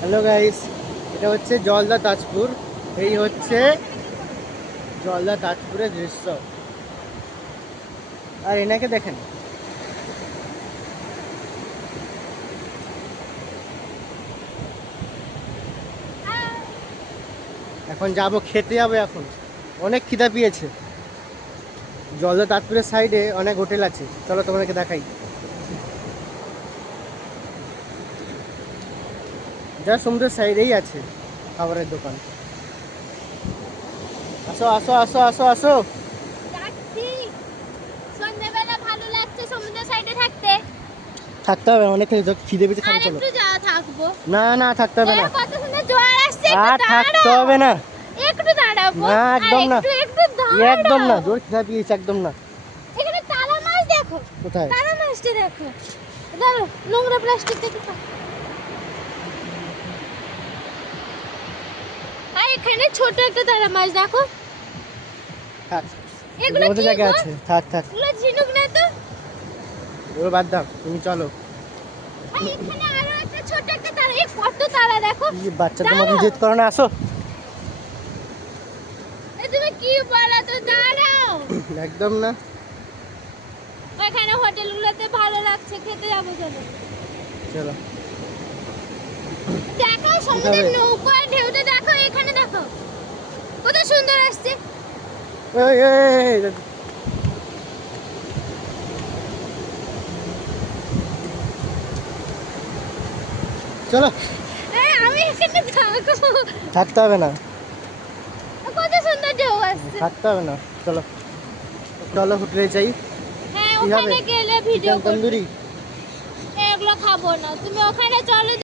Hello guys, এটা হচ্ছে জলদা তাজপুর। এই হচ্ছে জলদা তাজপুরের দৃশ্য। আর এনাকে দেখেন, এখন যাবো খেতে, যাবো এখন। অনেক খিদা পেয়েছে। জলদা তাজপুরের সাইডে অনেক হোটেল আছে, চলো তোমাদেরকে দেখাই। যা সমুদ্রের সাইডেই আছে খাবারের দোকান। আসো আসো আসো আসো আসো। যাচ্ছি। সন্ধ্যাবেলা ভালো লাগছে সমুদ্রের সাইডে থাকতে। থাকতে হবে, অনেক খিদে পেয়েছে, আর খাবো চলো। একটু যা থাকবো। না না, থাকতে হবে না। কত সুন্দর জোয়ার আসছে, একটু আর থাকতে দাঁড়াও। হবে না। একটু দাঁড়াবো। না, আর একদম না। একটু একদম না, দাঁড়াও। জোর খিদা পেয়েছে, একদম না। এখানে তারা মাছ দেখো। কোথায়? তারা মাছটা দেখো। ধরো নোংরা প্লাস্টিক থেকে আর এখানে ছোট একটা তারা মাছ দেখো। থাক, এগুলো ওদের কি জায়গা গো? আছে, থাক থাক। এগুলো ঝিনুক না তো? ওর বাদ দাও, তুমি চলো। আর এখানে আরো একটা ছোট একটা তারা, এই কত তারা দেখো। এই বাচ্চাদের মতো দাঁড়াও। জেদ করো না, আসো। এই তুমি কি বলো তো, দাঁড়াও। একদম না। ওইখানে হোটেলগুলোতে ভালো লাগছে, খেতে যাবো চলো। চলো। দেখো সমুদ্রের নৌকার ঢেউটা দেখো, এখানে দেখো কত সুন্দর আসছে। এই, এই, এই, চলো। আমি এখানে থাকবো। থাকতে হবে না, কত সুন্দর ঢেউ আসছে। থাকতে হবে না, চলো। চলো হোটেলে যাই। হ্যাঁ, কি ওখানে হবে? গেলে ভিডিও চিকেন করব। তন্দুরি। এগুলো খাবো না, তুমি ওখানে চলো।